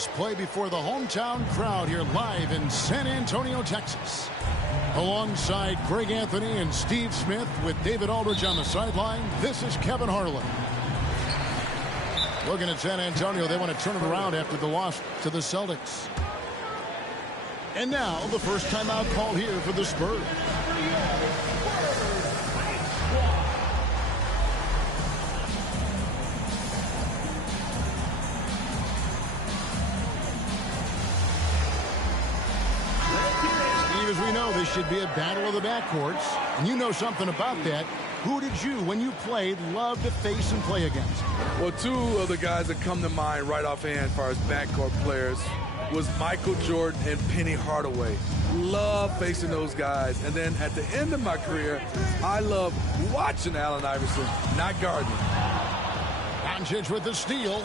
Warriors play before the hometown crowd here live in San Antonio, Texas. Alongside Greg Anthony and Steve Smith with David Aldridge on the sideline, this is Kevin Harlan. Looking at San Antonio, they want to turn it around after the loss to the Celtics. And now the first timeout call here for the Spurs. As we know, this should be a battle of the backcourts, and you know something about that. Who did you, when you played, love to face and play against? Well, two of the guys that come to mind right offhand as far as backcourt players was Michael Jordan and Penny Hardaway. Love facing those guys. And then at the end of my career, I love watching Allen Iverson, not guarding him. Doncic with the steal.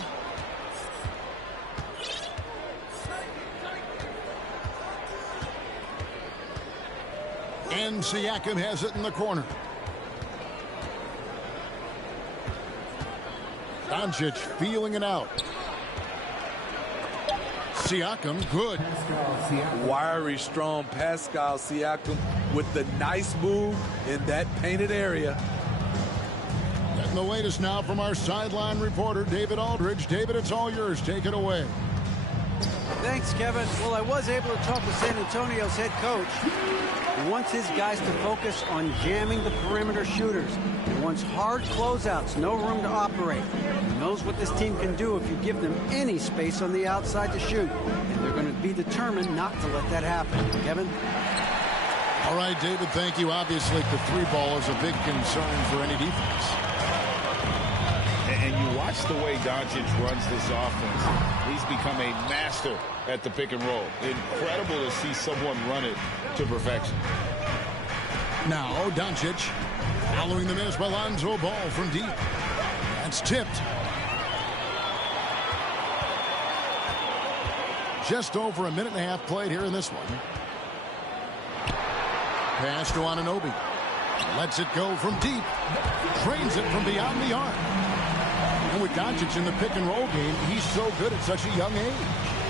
And Siakam has it in the corner. Doncic feeling it out. Siakam, good. Wiry, strong Pascal Siakam with the nice move in that painted area. Getting the latest now from our sideline reporter, David Aldridge. David, it's all yours. Take it away. Thanks, Kevin. Well, I was able to talk with San Antonio's head coach. He wants his guys to focus on jamming the perimeter shooters. He wants hard closeouts, no room to operate. He knows what this team can do if you give them any space on the outside to shoot. And they're going to be determined not to let that happen. Kevin? All right, David, thank you. Obviously, the three ball is a big concern for any defense. And you watch the way Doncic runs this offense. He's become a master at the pick and roll. Incredible to see someone run it to perfection. Now, Doncic following the miss by Lonzo Ball from deep. That's tipped. Just over a minute and a half played here in this one. Pass to Anunoby. Lets it go from deep. Trains it from beyond the arc. And with Doncic in the pick and roll game, he's so good at such a young age.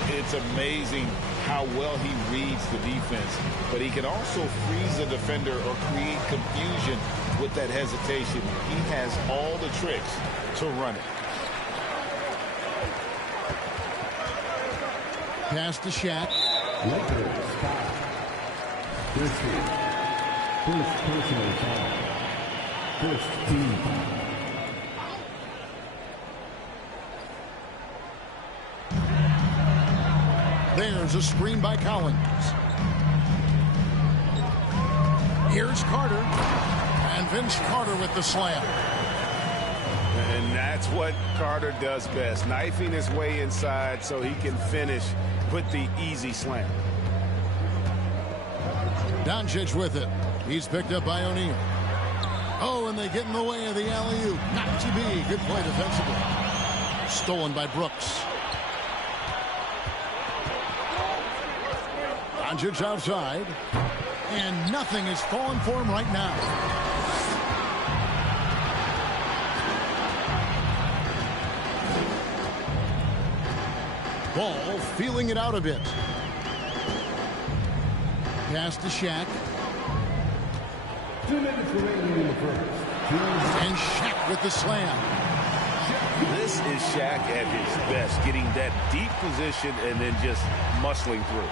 It's amazing how well he reads the defense, but he can also freeze a defender or create confusion with that hesitation. He has all the tricks to run it. Pass to Shaq. First personal foul. First team foul. There's a screen by Collins. Here's Carter. And Vince Carter with the slam. And that's what Carter does best, knifing his way inside so he can finish with the easy slam. Doncic with it. He's picked up by O'Neal. Oh, and they get in the way of the alley-oop. Not to be. Good play defensively. Stolen by Brooks. Doncic outside. And nothing is falling for him right now. Ball feeling it out a bit. Pass to Shaq. 2 minutes remaining in the first. And Shaq with the slam. This is Shaq at his best, getting that deep position and then just muscling through.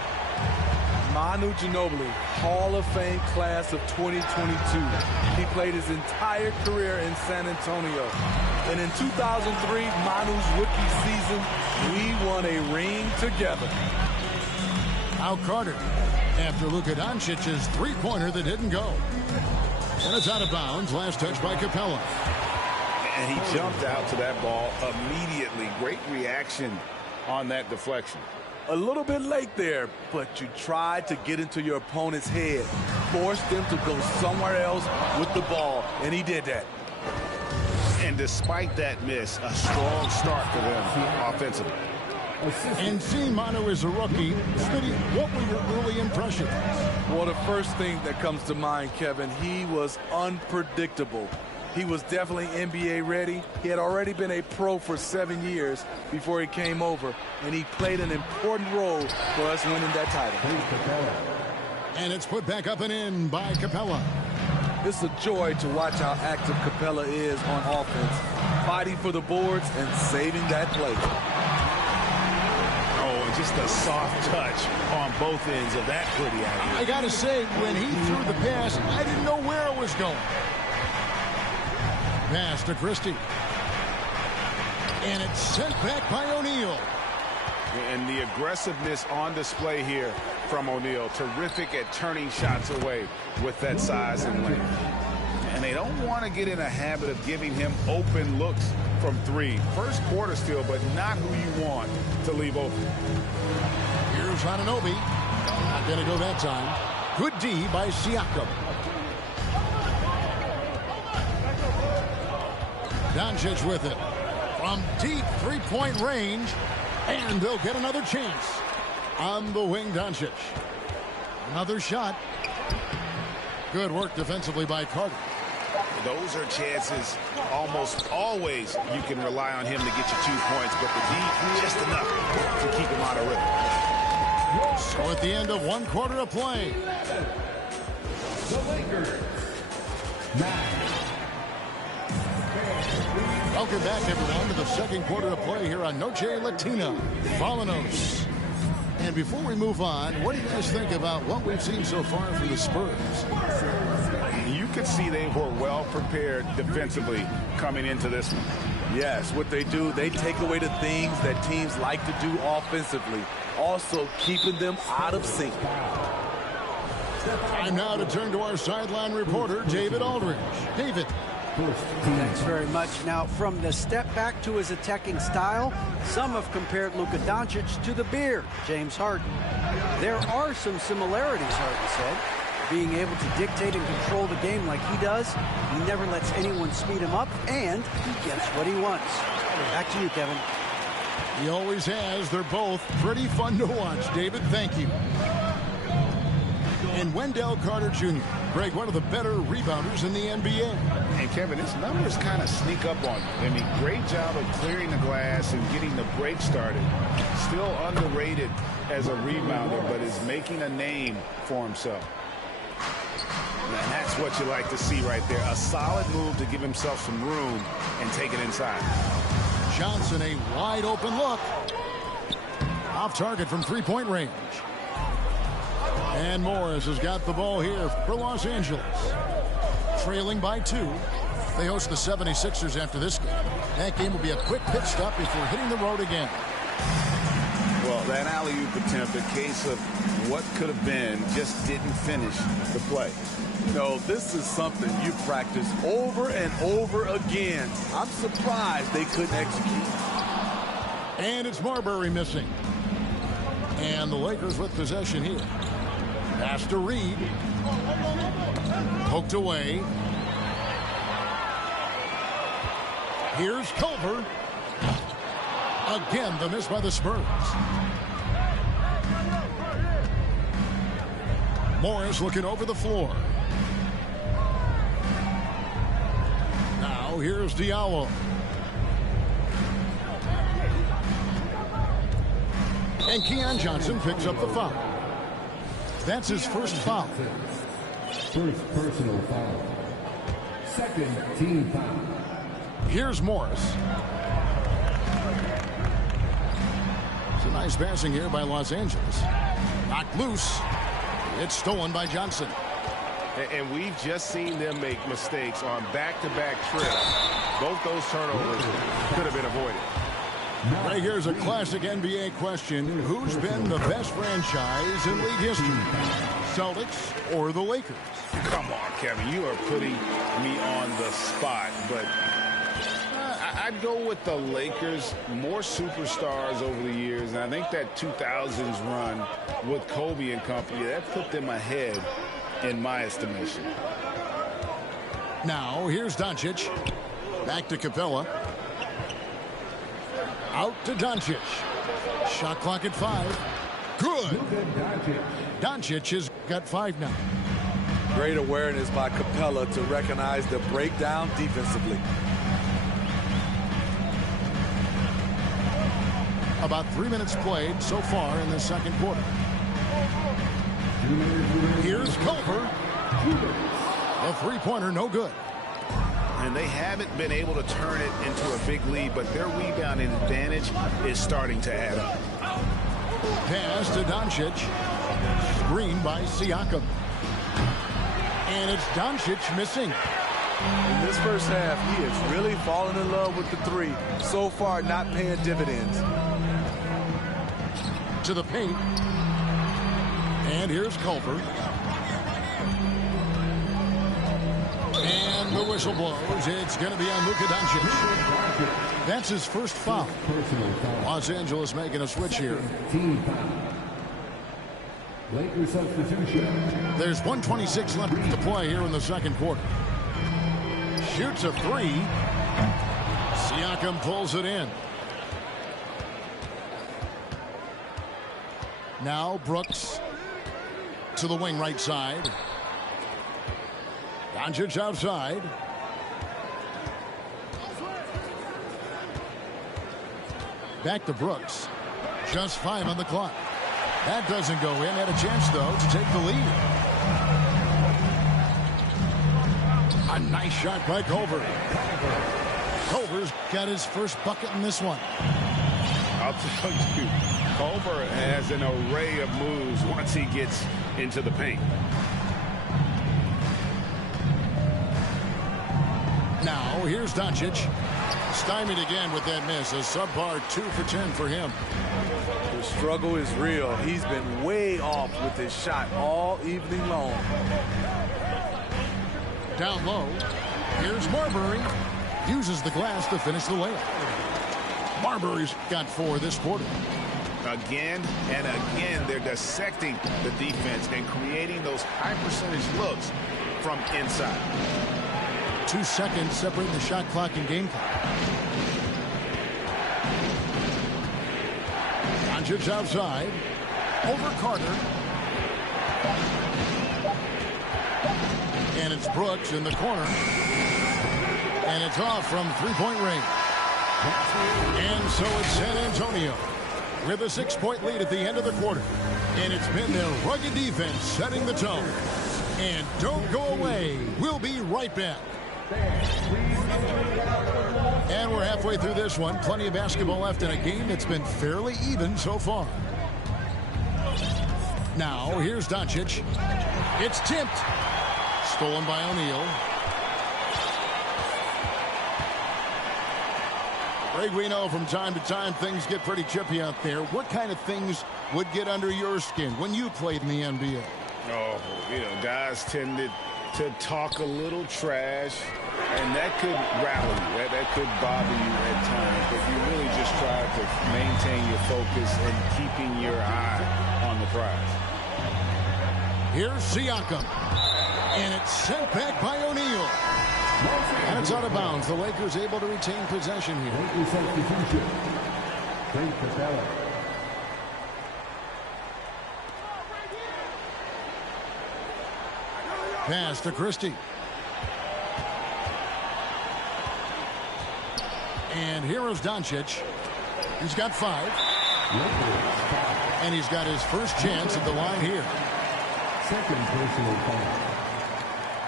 Manu Ginobili, Hall of Fame class of 2022. He played his entire career in San Antonio. And in 2003, Manu's rookie season, we won a ring together. Now Carter, after Luka Doncic's three-pointer that didn't go. And it's out of bounds. Last touch by Capella. And he jumped out to that ball immediately. Great reaction on that deflection. A little bit late there, but you tried to get into your opponent's head. Forced them to go somewhere else with the ball, and he did that. And despite that miss, a strong start for them offensively. And seeing Manu as a rookie, Smitty, what were your early impressions? Well, the first thing that comes to mind, Kevin, he was unpredictable. He was definitely NBA ready. He had already been a pro for 7 years before he came over, and he played an important role for us winning that title. And it's put back up and in by Capella. It's a joy to watch how active Capella is on offense, fighting for the boards and saving that play. Oh, and just a soft touch on both ends of that pretty alley. I got to say, when he threw the pass, I didn't know where it was going. Pass to Christie. And it's sent back by O'Neal. And the aggressiveness on display here from O'Neal. Terrific at turning shots away with that size and length. And they don't want to get in a habit of giving him open looks from three. First quarter still, but not who you want to leave open. Here's Anunoby. Not going to go that time. Good D by Siakam. Doncic with it. From deep three-point range. And they'll get another chance. On the wing, Doncic. Another shot. Good work defensively by Carter. Those are chances almost always you can rely on him to get you 2 points, but the D just enough to keep him out of rhythm. So at the end of one quarter of play. The Lakers. 9. Welcome back, everyone, to the second quarter of play here on Noche Latina. Vallanos. And before we move on, what do you guys think about what we've seen so far from the Spurs? You could see they were well prepared defensively coming into this one. Yes, what they do, they take away the things that teams like to do offensively, also keeping them out of sync. Time now to turn to our sideline reporter, David Aldridge. David. Thanks very much. Now, from the step back to his attacking style, some have compared Luka Doncic to the Beard, James Harden. There are some similarities, Harden said. Being able to dictate and control the game like he does, he never lets anyone speed him up, and he gets what he wants. Back to you, Kevin. He always has. They're both pretty fun to watch. David, thank you. And Wendell Carter Jr., Greg, one of the better rebounders in the NBA. And Kevin, his numbers kind of sneak up on him. I mean, great job of clearing the glass and getting the break started. Still underrated as a rebounder, but is making a name for himself. And that's what you like to see right there. A solid move to give himself some room and take it inside. Johnson, a wide open look. Off target from three-point range. And Morris has got the ball here for Los Angeles. Trailing by 2. They host the 76ers after this game. That game will be a quick pit stop before hitting the road again. Well, that alley-oop attempt, a case of what could have been, just didn't finish the play. No, this is something you practice over and over again. I'm surprised they couldn't execute. And it's Marbury missing. And the Lakers with possession here. Pass to Reed. Poked away. Here's Culver. Again, the miss by the Spurs. Morris looking over the floor. Now here's Diallo. And Keon Johnson picks up the foul. That's his first foul. First personal foul. Second team foul. Here's Morris. It's a nice passing here by Los Angeles. Knocked loose. It's stolen by Johnson. And we've just seen them make mistakes on back-to-back trips. Both those turnovers could have been avoided. Right, here's a classic NBA question. Who's been the best franchise in league history? Celtics or the Lakers? Come on, Kevin. You are putting me on the spot. But I'd go with the Lakers. More superstars over the years. And I think that 2000s run with Kobe and company, that put them ahead in my estimation. Now, here's Doncic. Back to Capella. Out to Doncic. Shot clock at 5. Good. Doncic has got 5 now. Great awareness by Capella to recognize the breakdown defensively. About 3 minutes played so far in the second quarter. Here's Culver. The three-pointer, no good. And they haven't been able to turn it into a big lead, but their rebounding advantage is starting to add up. Pass to Doncic. Screen by Siakam. And it's Doncic missing. In this first half, he is really falling in love with the three. So far, not paying dividends. To the paint. And here's Culver. And the whistle blows. It's going to be on Luka Doncic. That's his first foul. Los Angeles making a switch here. Lakers substitution. There's 1:26 left to play here in the second quarter. Shoots a three. Siakam pulls it in. Now Brooks to the wing right side. Doncic outside. Back to Brooks. Just 5 on the clock. That doesn't go in. Had a chance, though, to take the lead. A nice shot by Culver. Culver's got his first bucket in this one. I'll tell you, Culver has an array of moves once he gets into the paint. Now, here's Doncic. Stymied again with that miss. A subpar 2 for 10 for him. The struggle is real. He's been way off with his shot all evening long. Down low. Here's Marbury. Uses the glass to finish the layup. Marbury's got 4 this quarter. Again and again, they're dissecting the defense and creating those high percentage looks from inside. 2 seconds separating the shot clock and game clock. Doncic outside. Over Carter. And it's Brooks in the corner. And it's off from three-point range. And so it's San Antonio with a 6-point lead at the end of the quarter. And it's been their rugged defense setting the tone. And don't go away. We'll be right back. And we're halfway through this one. Plenty of basketball left in a game that's been fairly even so far. Now, here's Doncic. It's tipped. Stolen by O'Neal. Greg, we know from time to time things get pretty chippy out there. What kind of things would get under your skin when you played in the NBA? Oh, guys tended to talk a little trash, and that could rattle you. That could bother you at times, but you really just try to maintain your focus and keeping your eye on the prize. Here's Siakam. And it's sent back by O'Neal. And it's out of bounds. The Lakers able to retain possession here. Lakers substitution. Clint Capella. Pass to Christie. And here is Doncic. He's got 5. And he's got his first chance at the line here. Second personal foul.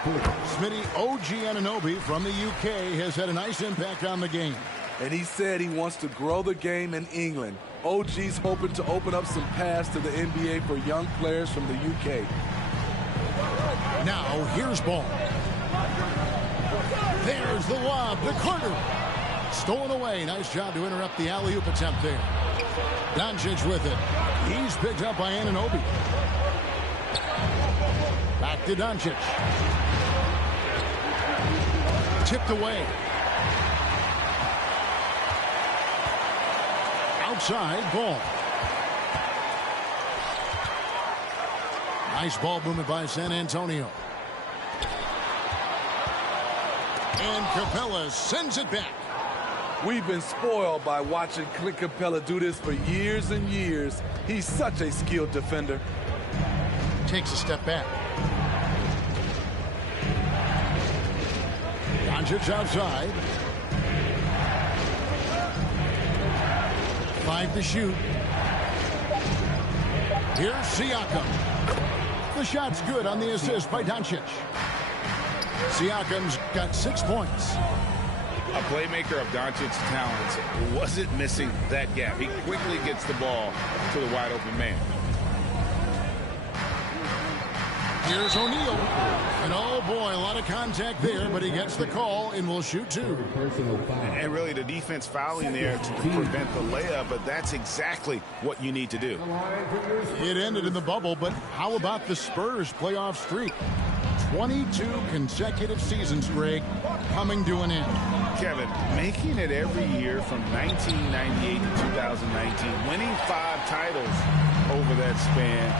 Smitty, OG Anunoby from the UK has had a nice impact on the game. And he said he wants to grow the game in England. OG's hoping to open up some paths to the NBA for young players from the UK. Now, here's Ball. There's the lob to Carter. Stolen away. Nice job to interrupt the alley-oop attempt there. Doncic with it. He's picked up by Anunoby. Back to Doncic. Tipped away. Outside, Ball. Nice ball movement by San Antonio. And Capella sends it back. We've been spoiled by watching Clint Capella do this for years and years. He's such a skilled defender. Takes a step back. Doncic outside. 5 to shoot. Here's Siakam. The shot's good on the assist by Doncic. Siakam's got 6 points. A playmaker of Doncic's talents wasn't missing that gap. He quickly gets the ball to the wide open man. Here's O'Neal. And oh boy, a lot of contact there, but he gets the call and will shoot 2. And really the defense fouling there to prevent the layup, but that's exactly what you need to do. It ended in the bubble, but how about the Spurs playoff streak? 22 consecutive seasons, Greg, coming to an end. Kevin, making it every year from 1998 to 2019, winning 5 titles over that span,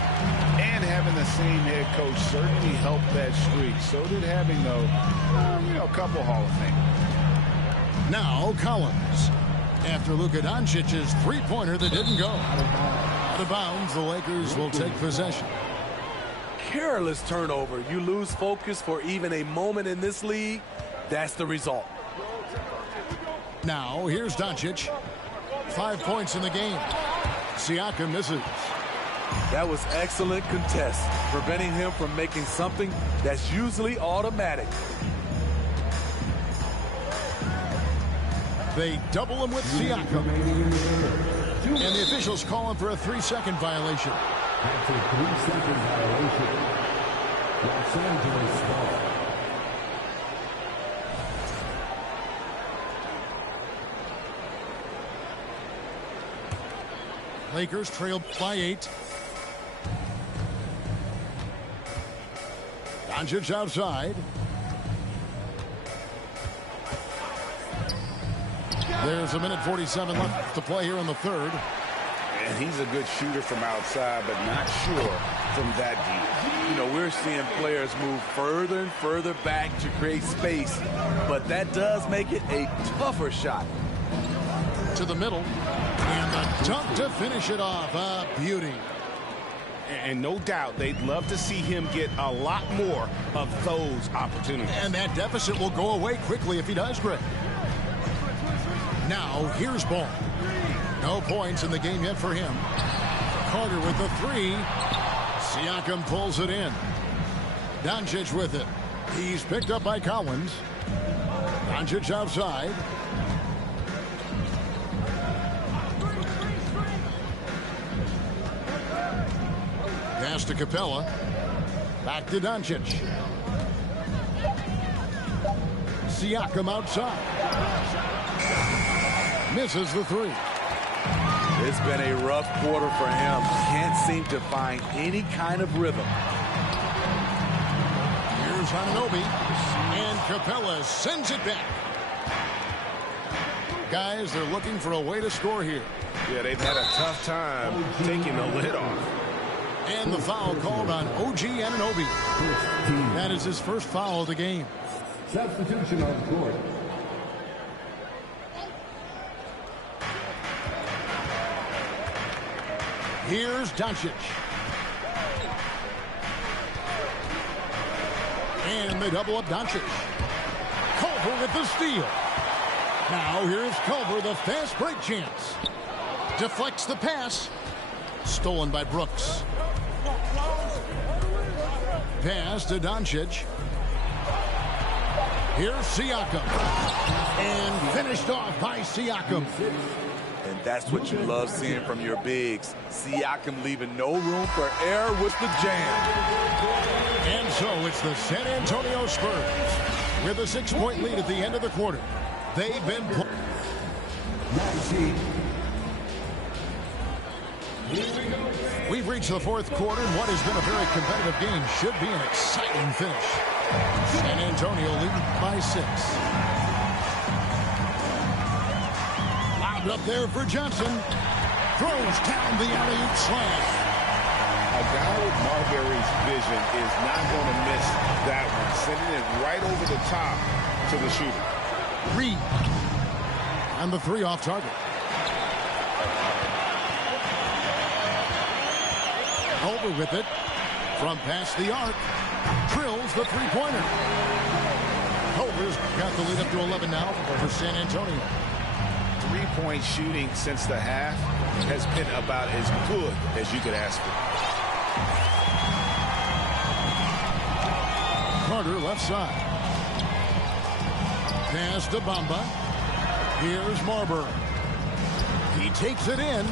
and having the same head coach certainly helped that streak. So did having, though, a couple Hall of Fame. Now Collins. After Luka Doncic's three-pointer that didn't go. Out of bounds, the Lakers will take possession. Careless turnover. You lose focus for even a moment in this league. That's the result. Now, here's Doncic. 5 points in the game. Siakam misses. That was excellent contest, preventing him from making something that's usually automatic. They double him with Siakam. And the officials call him for a 3-second violation. That's a 3-second violation. Los Angeles ball. Lakers trail by 8. Doncic outside. There's a minute 47 left to play here in the third. And he's a good shooter from outside, but not sure from that deep. You know, we're seeing players move further and further back to create space, but that does make it a tougher shot. To the middle. And the dunk to finish it off. A beauty. And no doubt they'd love to see him get a lot more of those opportunities. And that deficit will go away quickly if he does, Greg. Now, here's Ball. No points in the game yet for him. Carter with the 3. Siakam pulls it in. Doncic with it. He's picked up by Collins. Doncic outside. Pass to Capella. Back to Doncic. Siakam outside. Misses the 3. It's been a rough quarter for him. Can't seem to find any kind of rhythm. Here's Anunoby. And Capella sends it back. Guys, they're looking for a way to score here. Yeah, they've had a tough time taking the lid off. And the foul called on OG Anunoby. That is his first foul of the game. Substitution on the court. Here's Doncic. And they double up Doncic. Culver with the steal. Now here's Culver, the fast break chance. Deflects the pass. Stolen by Brooks. Pass to Doncic. Here's Siakam. And finished off by Siakam. And that's what you love seeing from your bigs. Siakam leaving no room for error with the jam. And so it's the San Antonio Spurs with a 6-point lead at the end of the quarter. They've been 19. We've reached the fourth quarter, and what has been a very competitive game should be an exciting finish. San Antonio leading by 6. Lobbed up there for Johnson. Throws down the alley-oop slam. A guy with Marbury's vision is not going to miss that one. Sending it right over the top to the shooter. Reed. And the 3 off target. Over with it from past the arc. Drills the 3-pointer. Culver's got the lead up to 11 now for San Antonio. Three-point shooting since the half has been about as good as you could ask for. Carter left side. Pass to Bamba. Here's Marbury. He takes it in.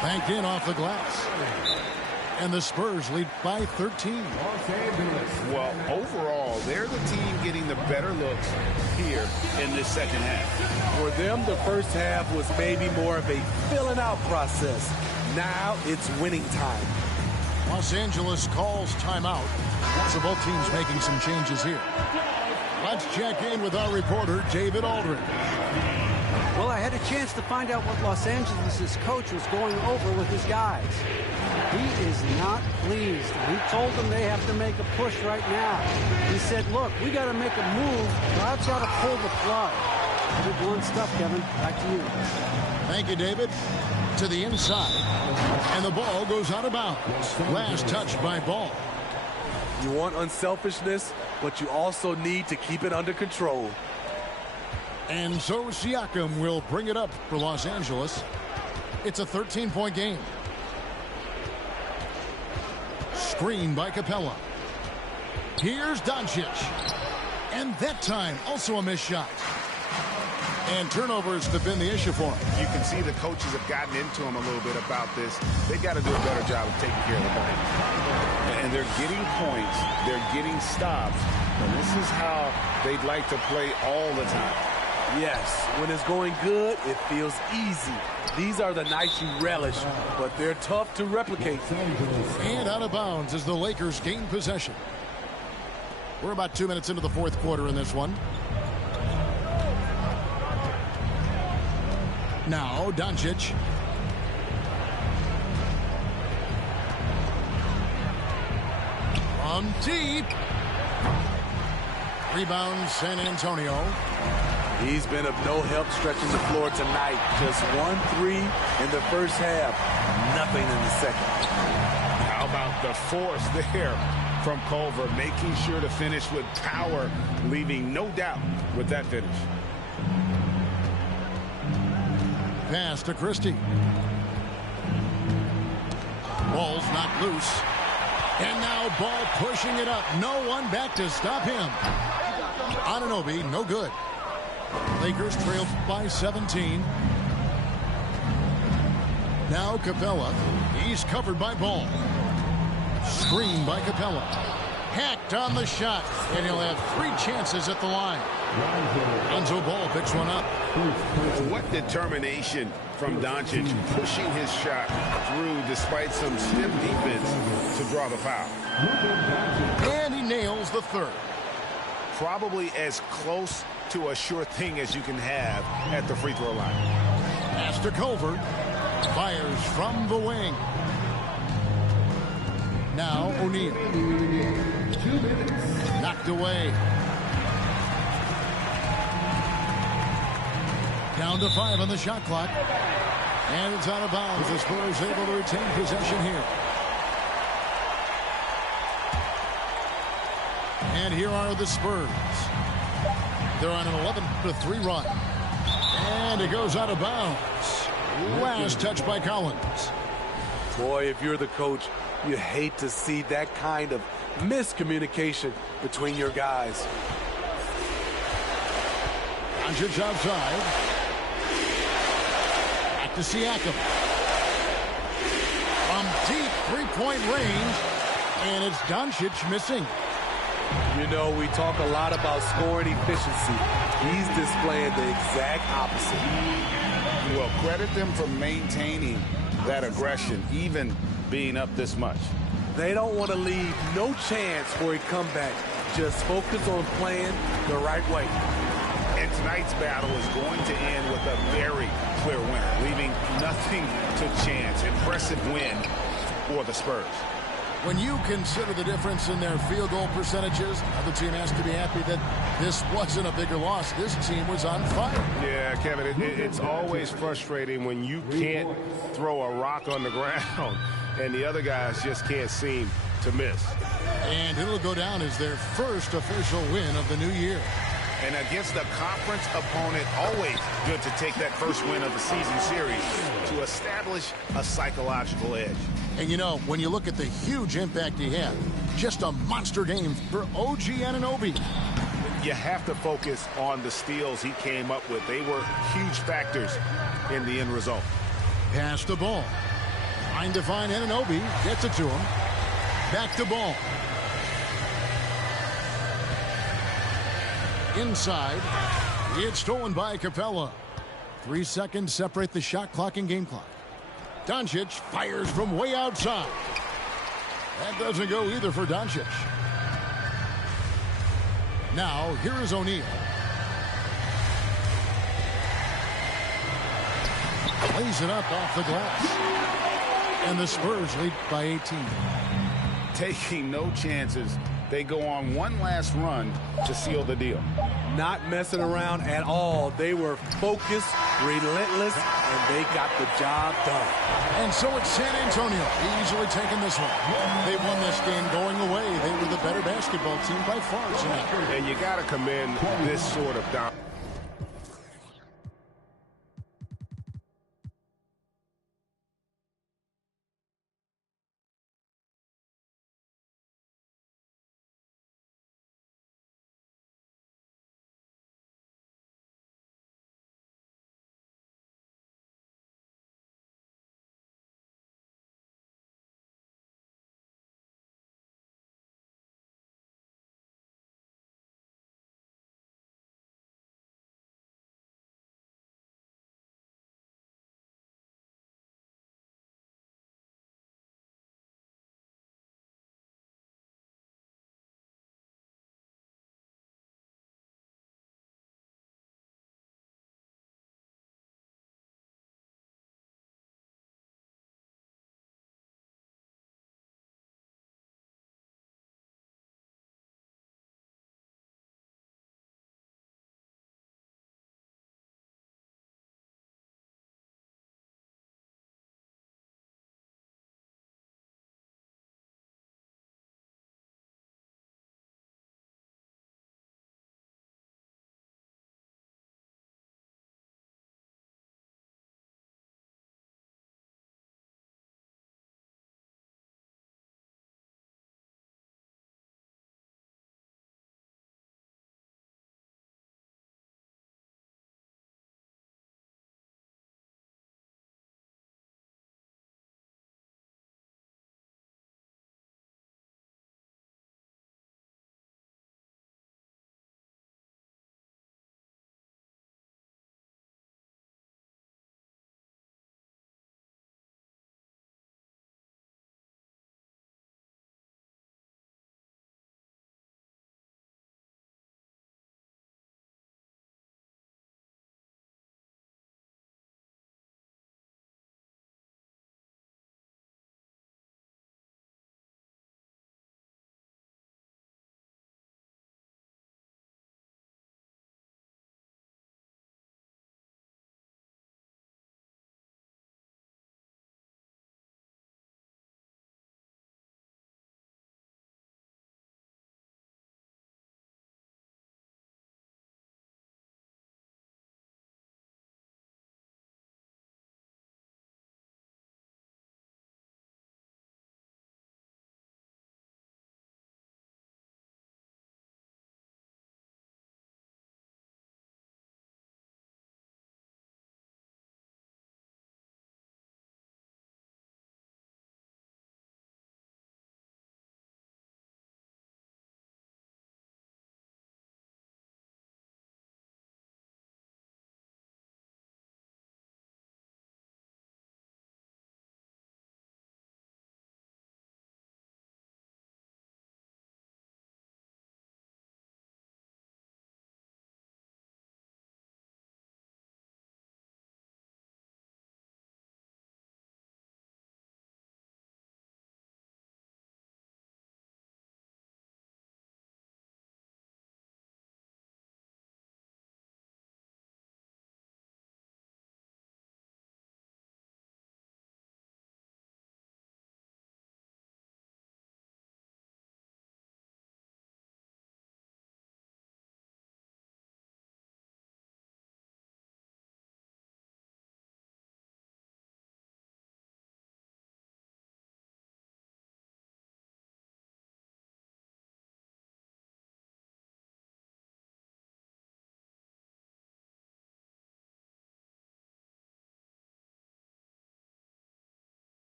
Banked in off the glass. And the Spurs lead by 13. Well, overall, they're the team getting the better looks here in this second half. For them, the first half was maybe more of a filling out process. Now it's winning time. Los Angeles calls timeout. So both teams making some changes here. Let's check in with our reporter, David Aldridge. Well, I had a chance to find out what Los Angeles' coach was going over with his guys. He is not pleased. He told them they have to make a push right now. He said, look, we got to make a move. I've got to pull the plug. Big one stuff, Kevin. Back to you. Thank you, David. To the inside. And the ball goes out of bounds. Last touch by Ball. You want unselfishness, but you also need to keep it under control. And so Siakam will bring it up for Los Angeles. It's a 13-point game. Screen by Capella. Here's Doncic. And that time, also a missed shot. And turnovers have been the issue for him. You can see the coaches have gotten into him a little bit about this. They've got to do a better job of taking care of the ball. And they're getting points. They're getting stops. And this is how they'd like to play all the time. Yes, when it's going good, it feels easy. These are the nights you relish, but they're tough to replicate. And out of bounds as the Lakers gain possession. We're about 2 minutes into the fourth quarter in this one. Now, Doncic. From deep. Rebound, San Antonio. He's been of no help stretching the floor tonight. Just 1-3 in the first half. Nothing in the second. How about the force there from Culver, making sure to finish with power, leaving no doubt with that finish. Pass to Christie. Ball's knocked loose. And now Ball pushing it up. No one back to stop him. Anunoby, no good. Lakers trail by 17. Now Capella. He's covered by Ball. Screen by Capella. Hacked on the shot. And he'll have 3 chances at the line. Lonzo Ball picks one up. What determination from Doncic, pushing his shot through despite some stiff defense to draw the foul. And he nails the third. Probably as close to a sure thing as you can have at the free throw line. Pass to Culver. Fires from the wing. Now O'Neal. 2 minutes. Knocked away. Down to 5 on the shot clock. And it's out of bounds. The Spurs able to retain possession here. And here are the Spurs. They're on an 11-3 run. And it goes out of bounds. Last touch by Collins. Boy, if you're the coach, you hate to see that kind of miscommunication between your guys. Doncic outside. Back to Siakam. From deep three-point range. And it's Doncic missing. You know, we talk a lot about scoring efficiency. He's displaying the exact opposite. Well, credit them for maintaining that aggression, even being up this much. They don't want to leave no chance for a comeback. Just focus on playing the right way. And tonight's battle is going to end with a very clear winner, leaving nothing to chance. Impressive win for the Spurs. When you consider the difference in their field goal percentages, the other team has to be happy that this wasn't a bigger loss. This team was on fire. Yeah, Kevin, it's always frustrating when you can't throw a rock on the ground and the other guys just can't seem to miss. And it'll go down as their first official win of the new year. And against a conference opponent, always good to take that first win of the season series to establish a psychological edge. And you know, when you look at the huge impact he had, just a monster game for OG Anunoby. You have to focus on the steals he came up with. They were huge factors in the end result. Pass the ball. Trying to find Anunoby. Gets it to him. Back to ball. Inside. It's stolen by Capella. 3 seconds separate the shot clock and game clock. Doncic fires from way outside. That doesn't go either for Doncic. Now, here is O'Neal. Lays it up off the glass. And the Spurs lead by 18. Taking no chances. They go on one last run to seal the deal. Not messing around at all. They were focused, relentless, and they got the job done. And so it's San Antonio easily taking this one. They won this game going away. They were the better basketball team by far tonight. And you got to commend this sort of dominance.